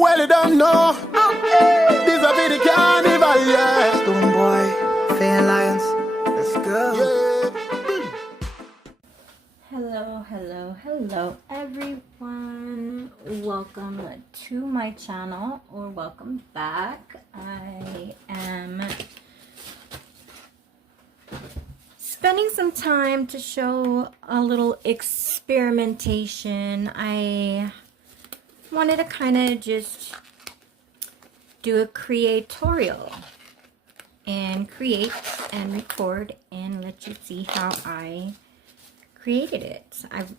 Well, you don't know. This a be the carnival, yeah. Stone Boy, Faye Alliance. Let's go. Yeah. Hello everyone. Welcome to my channel, or welcome back. I am spending some time to show a little experimentation. I wanted to kind of just do a creatorial and create and record and let you see how I created it. I've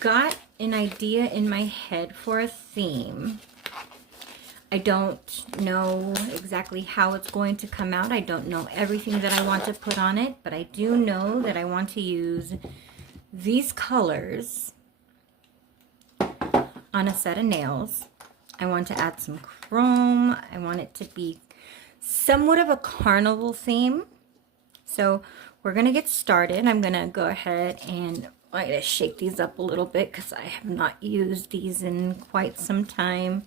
got an idea in my head for a theme. I don't know exactly how it's going to come out. I don't know everything that I want to put on it, but I do know that I want to use these colors on a set of nails. I want to add some chrome. I want it to be somewhat of a carnival theme. So we're gonna get started. I'm gonna go ahead and I'm gonna shake these up a little bit because I have not used these in quite some time.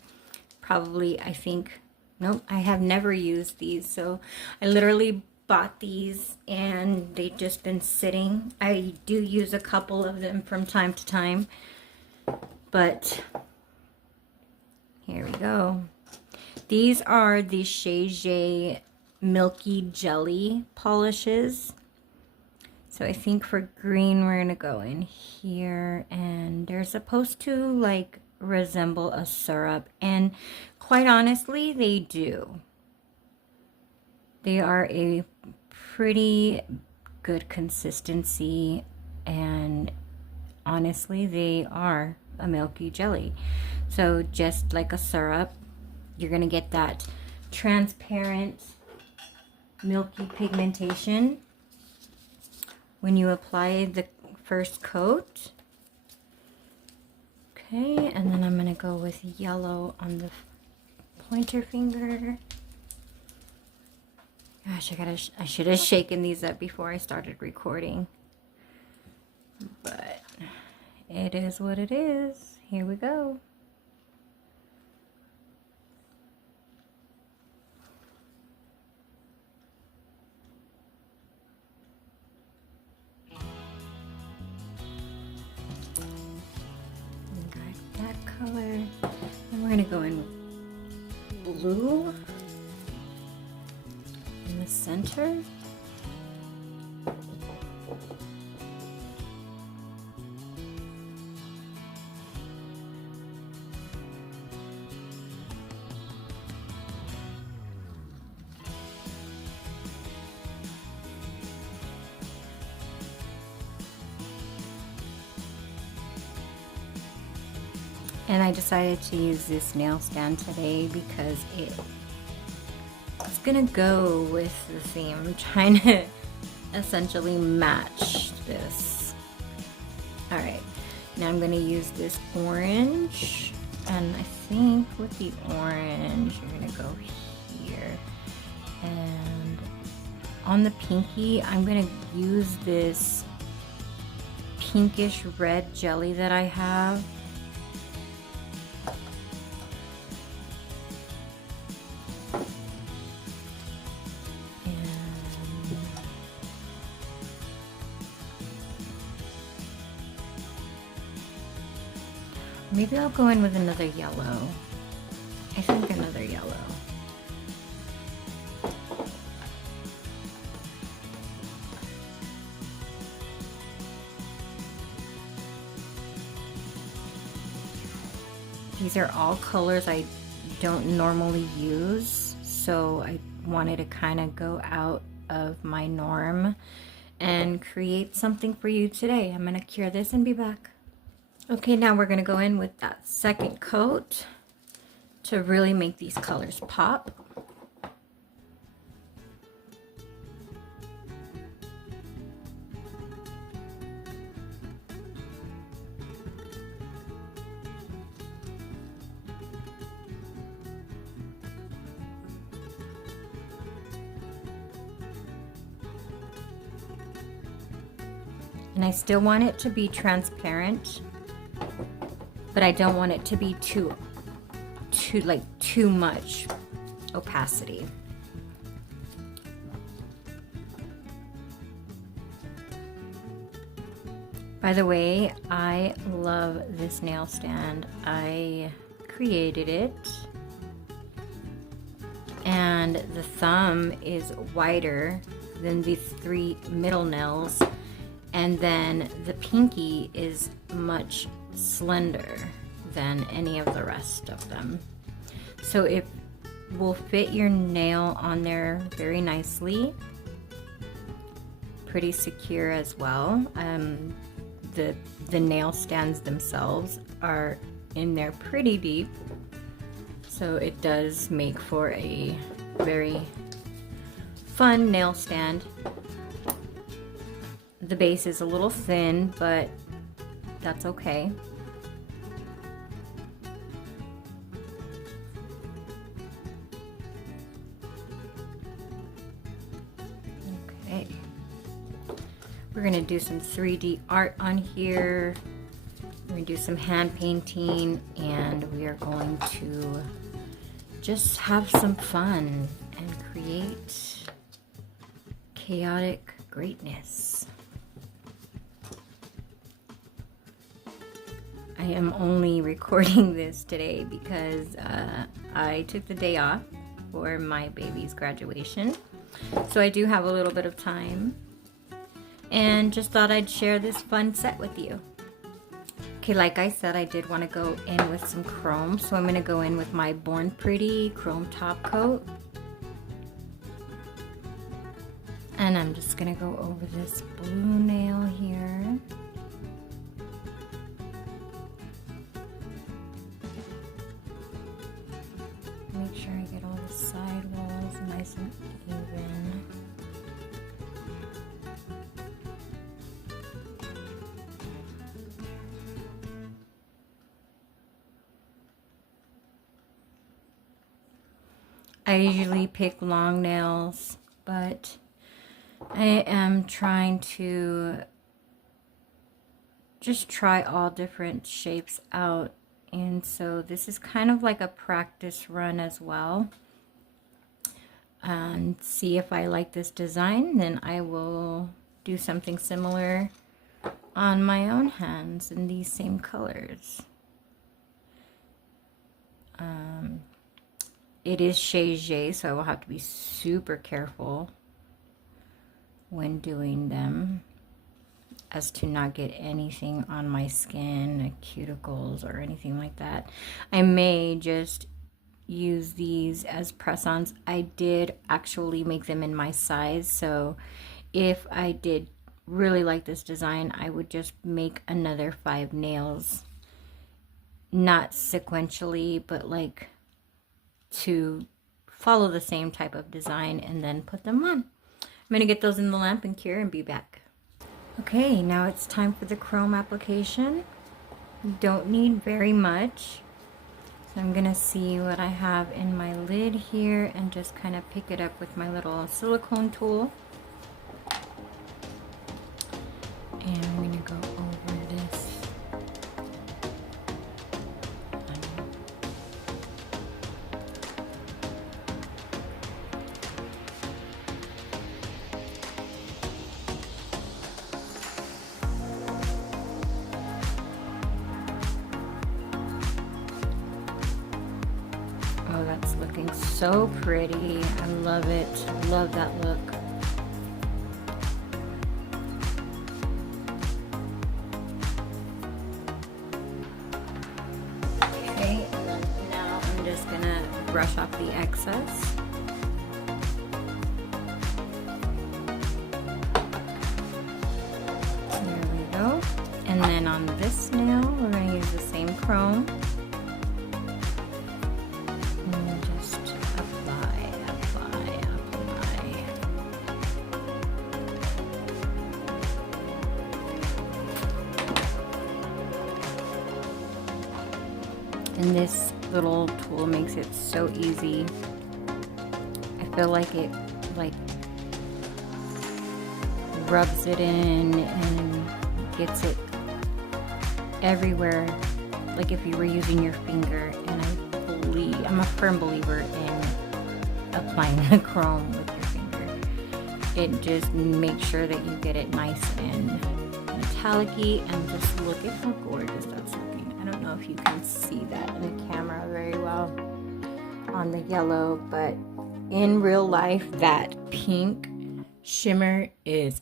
Probably, I think, nope, I have never used these. So I literally bought these and they've just been sitting. I do use a couple of them from time to time, but here we go. These are the Shea Milky Jelly polishes. So I think for green, we're gonna go in here, and they're supposed to like resemble a syrup, and quite honestly, they do. They are a pretty good consistency, and honestly, they are a milky jelly. So just like a syrup, you're gonna get that transparent milky pigmentation when you apply the first coat. Okay, and then I'm gonna go with yellow on the pointer finger. Gosh, I should have shaken these up before I started recording, but it is what it is. Here we go. Color, and we're gonna go in with blue in the center. And I decided to use this nail stand today because it's gonna go with the theme. I'm trying to essentially match this. All right, now I'm gonna use this orange, and I think with the orange, you're gonna go here. And on the pinky, I'm gonna use this pinkish red jelly that I have. Maybe I'll go in with another yellow. I think another yellow. These are all colors I don't normally use, so I wanted to kind of go out of my norm and create something for you today. I'm gonna cure this and be back. Okay, now we're gonna go in with that second coat to really make these colors pop. And I still want it to be transparent, but I don't want it to be too too much opacity. By the way, I love this nail stand. I created it, and the thumb is wider than the 3 middle nails, and then the pinky is much slender than any of the rest of them. So it will fit your nail on there very nicely, pretty secure as well. The nail stands themselves are in there pretty deep, so it does make for a very fun nail stand. The base is a little thin, but that's okay. Okay. We're gonna do some 3D art on here. We're gonna do some hand painting, and we are going to just have some fun and create chaotic greatness. I am only recording this today because I took the day off for my baby's graduation. So I do have a little bit of time, and just thought I'd share this fun set with you. Okay, like I said, I did want to go in with some chrome, so I'm going to go in with my Born Pretty chrome top coat. And I'm just going to go over this blue nail here. Make sure I get all the side walls nice and even. I usually pick long nails, but I am trying to just try all different shapes out, and so this is kind of like a practice run as well, and see if I like this design. Then I will do something similar on my own hands in these same colors. It is Shage, so I will have to be super careful when doing them as to not get anything on my skin, cuticles, or anything like that. I may just use these as press-ons. I did actually make them in my size, so if I did really like this design, I would just make another 5 nails, not sequentially, but like to follow the same type of design, and then put them on. I'm gonna get those in the lamp and cure and be back. Okay, now it's time for the chrome application. You don't need very much. So I'm gonna see what I have in my lid here and just kind of pick it up with my little silicone tool. And I'm gonna go over this. Oh, that's looking so pretty. I love it. Love that look. Okay, and then now I'm just gonna brush off the excess. There we go. And then on this nail, we're gonna use the same chrome. And this little tool makes it so easy. I feel like it rubs it in and gets it everywhere, like if you were using your finger, and I believe a firm believer in applying the chrome with your finger. It just makes sure that you get it nice and metallic-y, and just look at how gorgeous that's looking. I don't know if you can see that in the camera very well on the yellow, but in real life, that pink shimmer is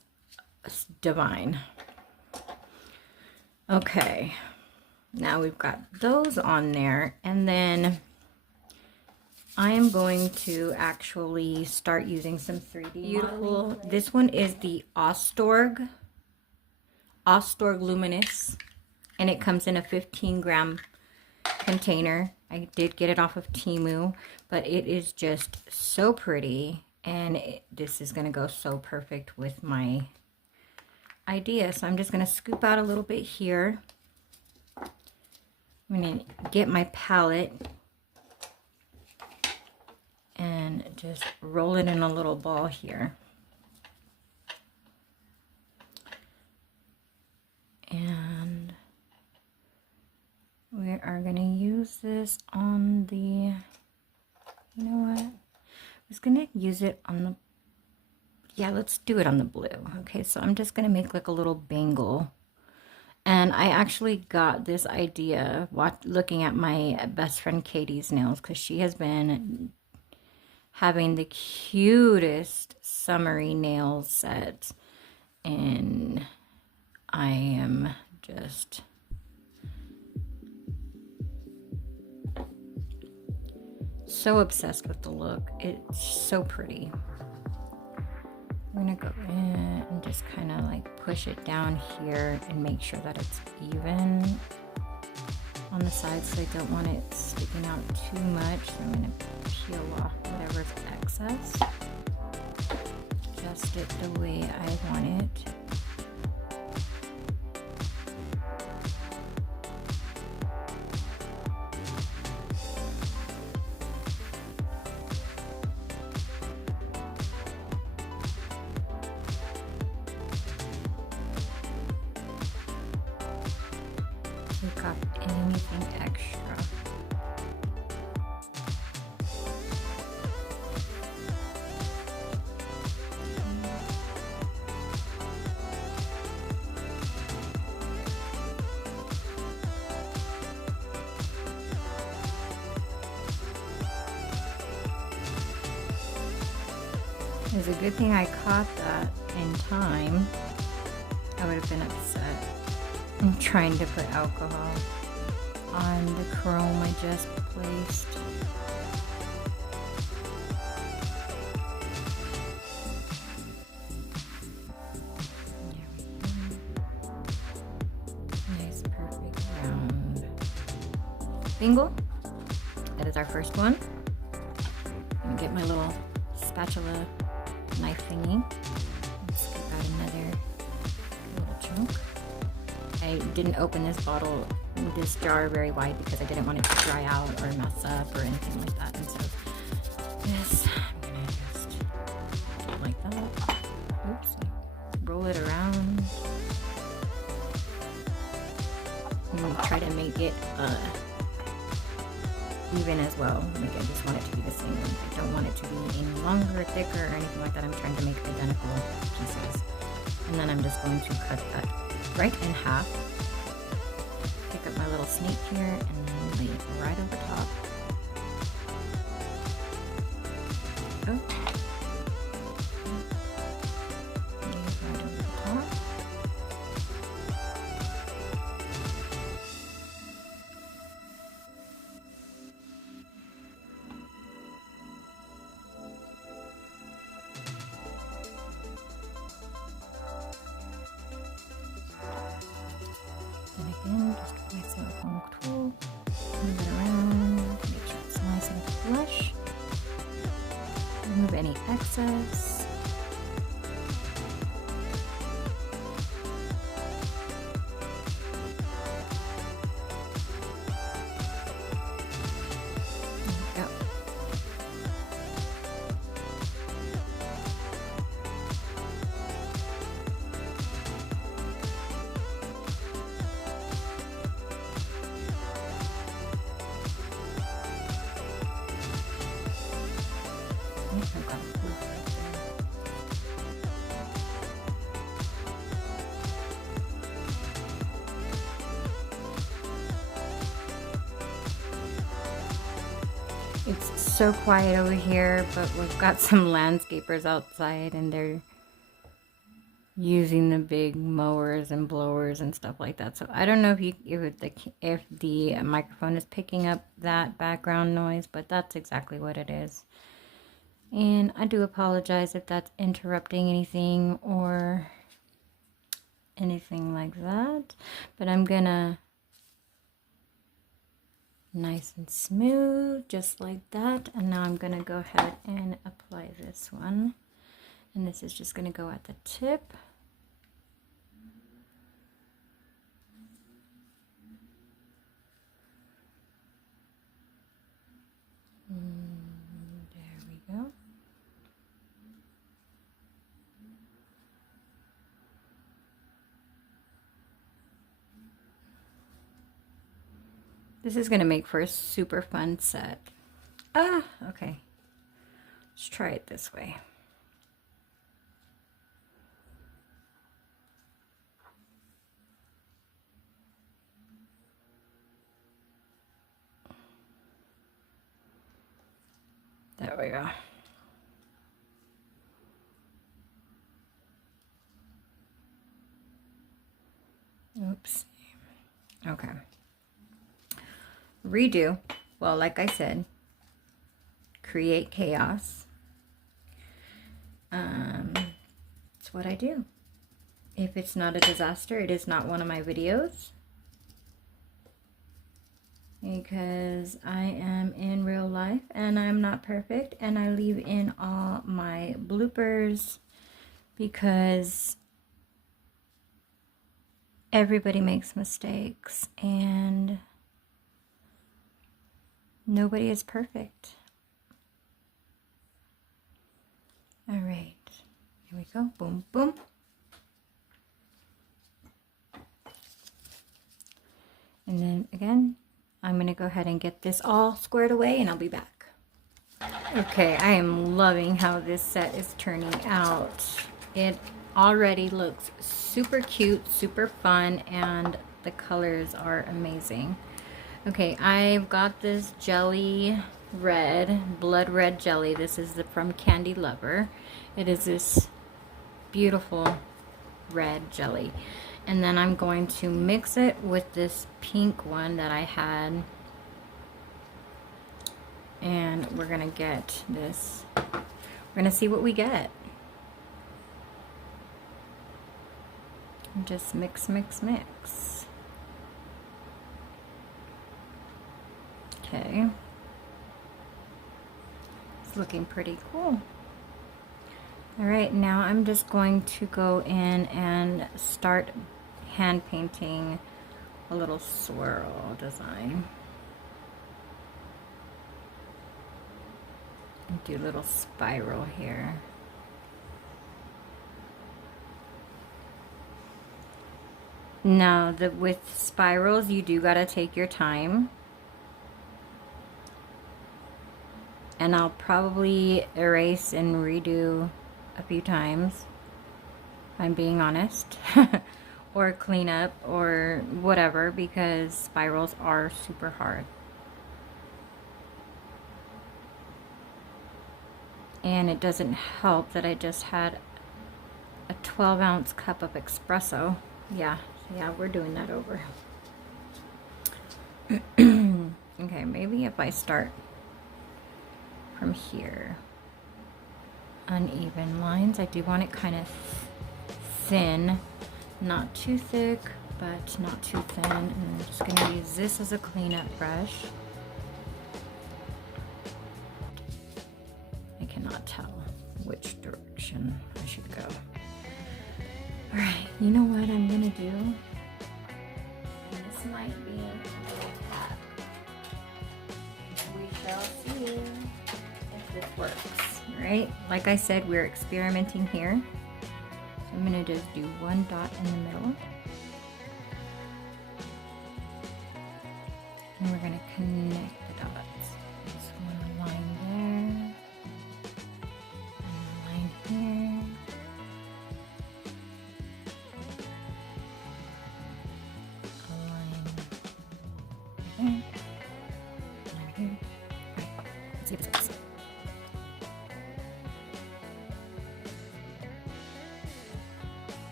divine. Okay, now we've got those on there, and then I am going to actually start using some 3D beautiful. This one is the Ostorg Luminous, and it comes in a 15-gram container. I did get it off of Temu, but it is just so pretty, and this is going to go so perfect with my idea. So I'm just going to scoop out a little bit here. I'm going to get my palette and just roll it in a little ball here. And we are going to use this on the, you know what? I was going to use it on the, yeah, let's do it on the blue. Okay, so I'm just going to make like a little bangle. And I actually got this idea looking at my best friend Katie's nails, because she has been having the cutest summery nail set, and I am just so obsessed with the look. It's so pretty. I'm gonna go in and just kind of like push it down here and make sure that it's even on the sides, so I don't want it sticking out too much. So I'm gonna peel off whatever's excess. Adjust it the way I want it. Take off anything extra. It's a good thing I caught that in time. I would have been upset. I'm trying to put alcohol on the chrome I just placed. There we go. Nice, perfect round bingle. That is our first one. I'm gonna get my little spatula knife thingy. Let's scoop out another little chunk. I didn't open this jar very wide because I didn't want it to dry out or mess up or anything like that. And so this, I'm gonna just do it like that. Oops. Roll it around. And try to make it even as well. Like, I just want it to be the same. I don't want it to be any longer, thicker, or anything like that. I'm trying to make identical pieces. And then I'm just going to cut that right in half. Pick up my little snake here and then lay it right over top. Oh. Lay it right over the top. Then again, just get my silicone tool, move it around, make sure it's nice and flush. Remove any excess. There we go. It's so quiet over here, but we've got some landscapers outside and they're using the big mowers and blowers and stuff like that. So I don't know if the microphone is picking up that background noise, but that's exactly what it is. And I do apologize if that's interrupting anything or anything like that, but I'm gonna nice and smooth just like that. And now I'm gonna go ahead and apply this one, and this is just gonna go at the tip. There we go. This is gonna make for a super fun set. Okay. Let's try it this way. There we go. Oops. Okay. Redo. Well, like I said, create chaos. It's what I do. If it's not a disaster, it is not one of my videos. Because I am in real life and I'm not perfect, and I leave in all my bloopers because everybody makes mistakes and nobody is perfect. All right, here we go. Boom, boom. And then again, I'm going to go ahead and get this all squared away and I'll be back. Okay, I am loving how this set is turning out. It already looks super cute, super fun, and the colors are amazing. Okay, I've got this jelly red, blood red jelly. This is from Candy Lover. It is this beautiful red jelly. And then I'm going to mix it with this pink one that I had. And we're going to get this. We're going to see what we get. And just mix, mix, mix. Okay. It's looking pretty cool. All right, now I'm just going to go in and start hand painting a little swirl design. And do a little spiral here. Now, with spirals, you do gotta take your time. And I'll probably erase and redo a few times, if I'm being honest. Or clean up or whatever, because spirals are super hard. And it doesn't help that I just had a 12-ounce cup of espresso. Yeah, we're doing that over. Okay, maybe if I start from here. Uneven lines. I do want it kind of thin. Not too thick, but not too thin. And I'm just going to use this as a cleanup brush. I cannot tell which direction I should go. Alright, you know what I'm going to do? And this might be a little hat. We shall see if this works. Alright, like I said, we're experimenting here. I'm going to just do one dot in the middle. And we're going to connect the dots. Just one line there. And a line here. A line there. Line here. Right. see if this works.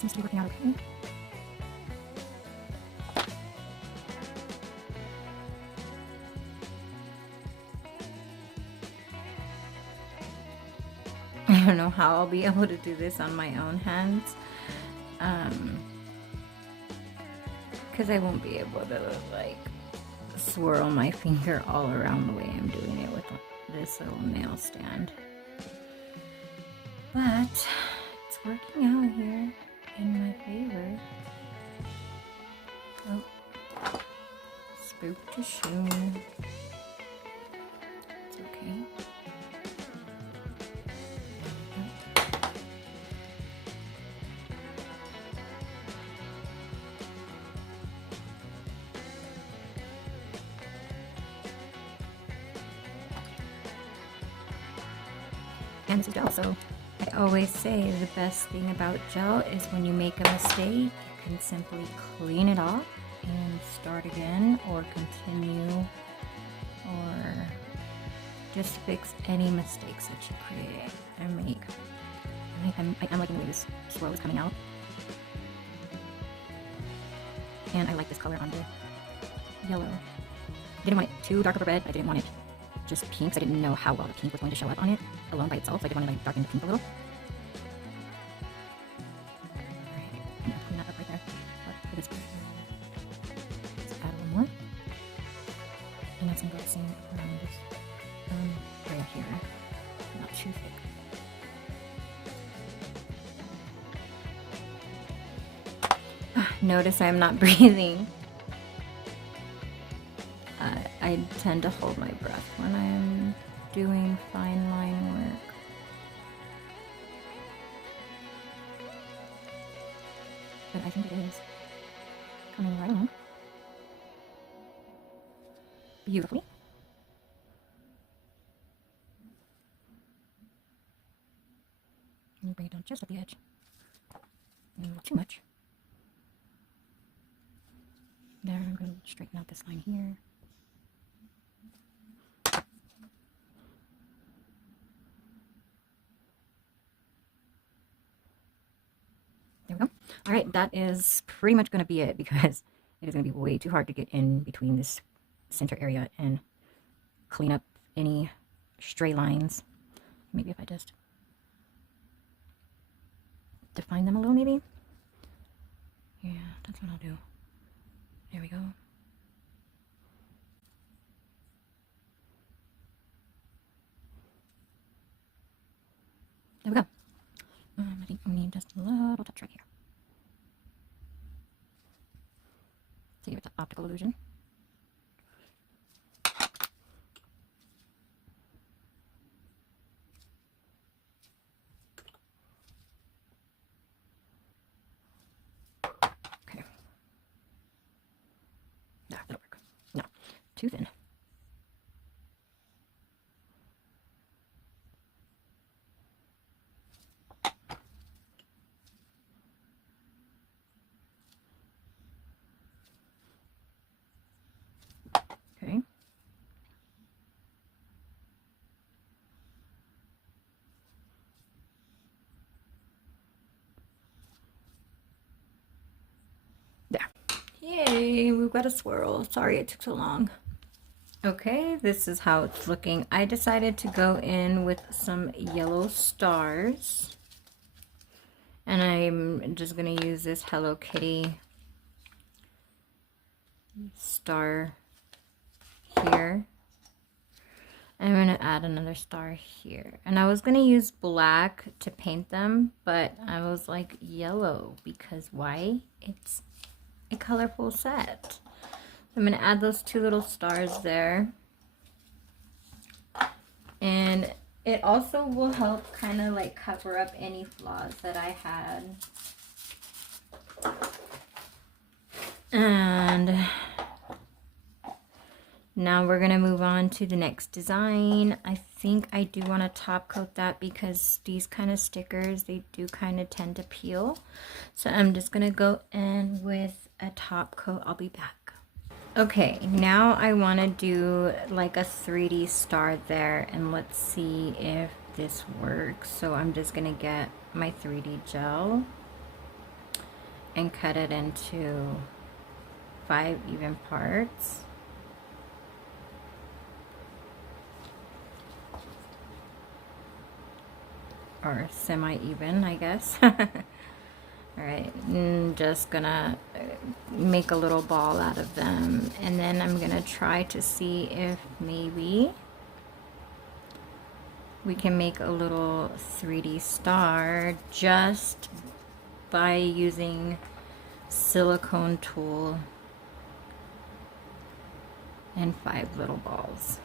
Seems to be working out okay. I don't know how I'll be able to do this on my own hands. Because I won't be able to like swirl my finger all around the way I'm doing it with this little nail stand. But it's working out here in my favor. Oh, spook to shoe. It's okay. And this is gel, so I always say the best thing about gel is when you make a mistake, you can simply clean it off and start again, or continue, or just fix any mistakes that you create and make. I'm liking the way this swirl is coming out. And I like this color on the yellow. I didn't want it too dark of a red, I didn't want it just pink, so I didn't know how well the pink was going to show up on it alone by itself, so I did want to like darken the pink a little. Alright, I'm gonna clean that up right there. For this part. Let's add a little more. And that's gonna go the same around this right here. Not too thick. Notice I'm not breathing. I tend to hold my breath when I'm doing fine line work. But I think it is coming right along beautifully. And bring it down just at the edge. Not too much. There, I'm going to straighten out this line here. There we go. All right, that is pretty much going to be it, because it is going to be way too hard to get in between this center area and clean up any stray lines. Maybe if I just define them a little, maybe. Yeah, that's what I'll do. There we go. There we go. I think we need just a little touch right here. See if it's an optical illusion. Okay. No, that'll work. No, too thin. Okay. There. Yay, we've got a swirl. Sorry it took so long. Okay, this is how it's looking. I decided to go in with some yellow stars. And I'm just going to use this Hello Kitty star here. I'm going to add another star here. And I was going to use black to paint them, but I was like yellow, because why? It's a colorful set. I'm going to add those two little stars there. And it also will help kind of like cover up any flaws that I had. And now we're gonna move on to the next design. I think I do want to top coat that because these kind of stickers, they do kind of tend to peel. So I'm just gonna go in with a top coat. I'll be back. Okay, now I want to do like a 3D star there, and let's see if this works. So I'm just gonna get my 3D gel and cut it into 5 even parts. Or semi-even, I guess. Alright, I'm just gonna make a little ball out of them, and then I'm gonna try to see if maybe we can make a little 3D star just by using silicone tool and 5 little balls.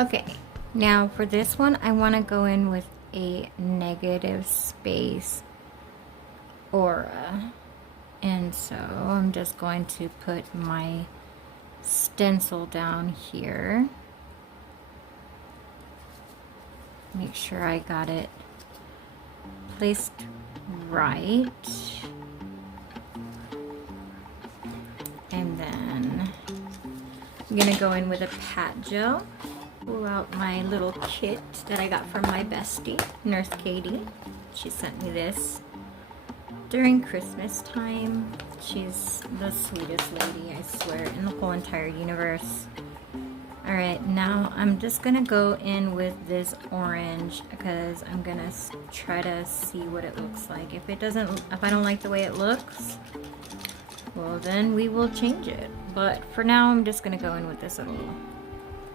Okay, now for this one, I want to go in with a negative space aura. And so I'm just going to put my stencil down here. Make sure I got it placed right. And then I'm gonna go in with a pat gel. Pull out my little kit that I got from my bestie, Nurse Katie. She sent me this during Christmas time. She's the sweetest lady, I swear, in the whole entire universe. Alright, now I'm just gonna go in with this orange because I'm gonna try to see what it looks like. If I don't like the way it looks, well then we will change it. But for now, I'm just gonna go in with this little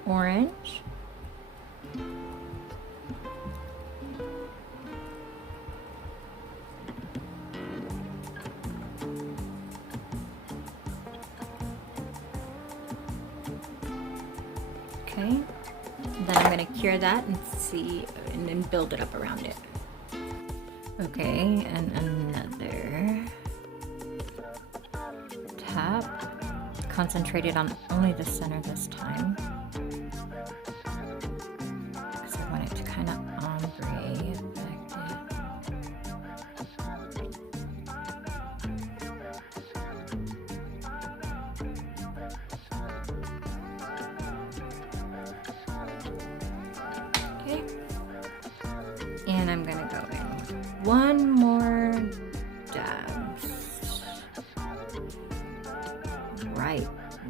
orange. Okay, then I'm gonna cure that and see, and then build it up around it. Okay, and another tap. Concentrated on only the center this time, because I want it to kind of ombre affect it. And I'm gonna go in with one more dab.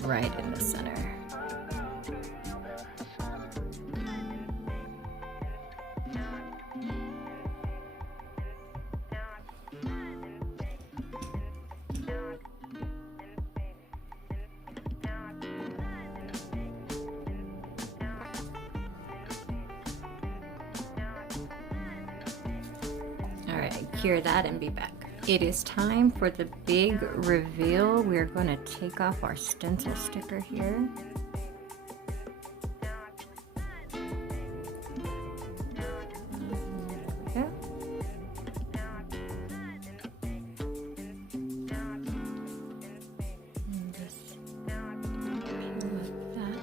Right in the center. Alright, cure that and be back. It is time for the big reveal. We're going to take off our stencil sticker here. There we go. And just peel like that.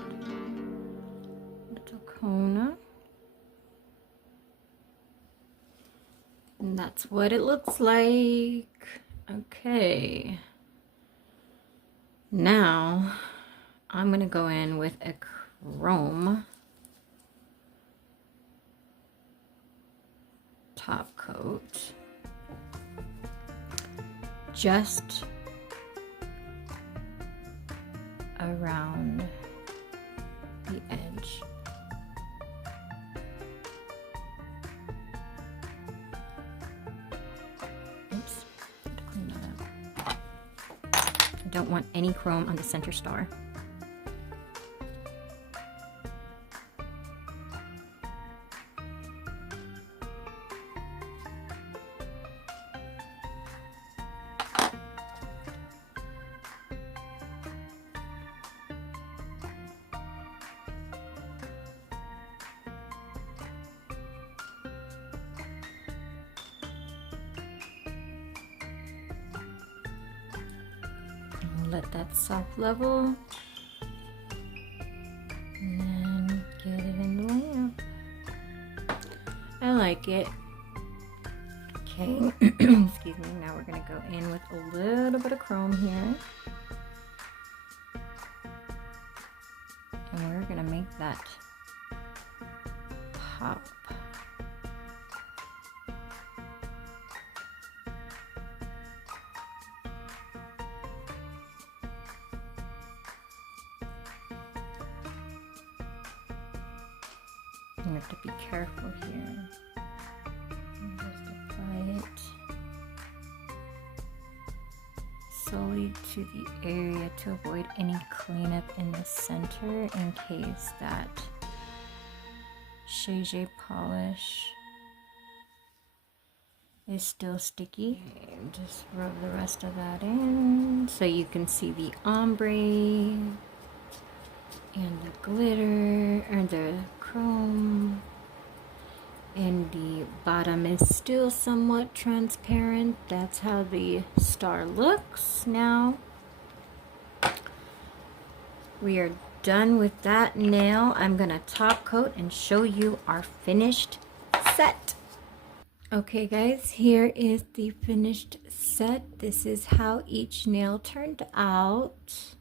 Little Kona. And that's what it looks like. Okay. Now, I'm gonna go in with a chrome top coat. Just around the edge. Oops, clean that up. I don't want any chrome on the center star. Let that soft level, and then get it in the lamp. I like it. Okay, excuse me. Now we're gonna go in with a little bit of chrome here, and we're gonna make that pop. You have to be careful here. And just apply it solely to the area to avoid any cleanup in the center in case that Shea polish is still sticky. And just rub the rest of that in so you can see the ombre and the glitter, or the chrome, and the bottom is still somewhat transparent. That's how the star looks. Now we are done with that nail. I'm gonna top coat and show you our finished set. Okay guys, here is the finished set. This is how each nail turned out.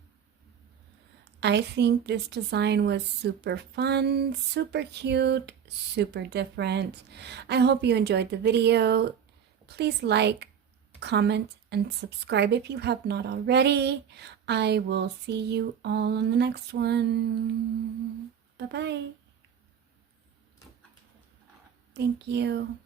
I think this design was super fun, super cute, super different. I hope you enjoyed the video. Please like, comment, and subscribe if you have not already. I will see you all on the next one. Bye-bye. Thank you.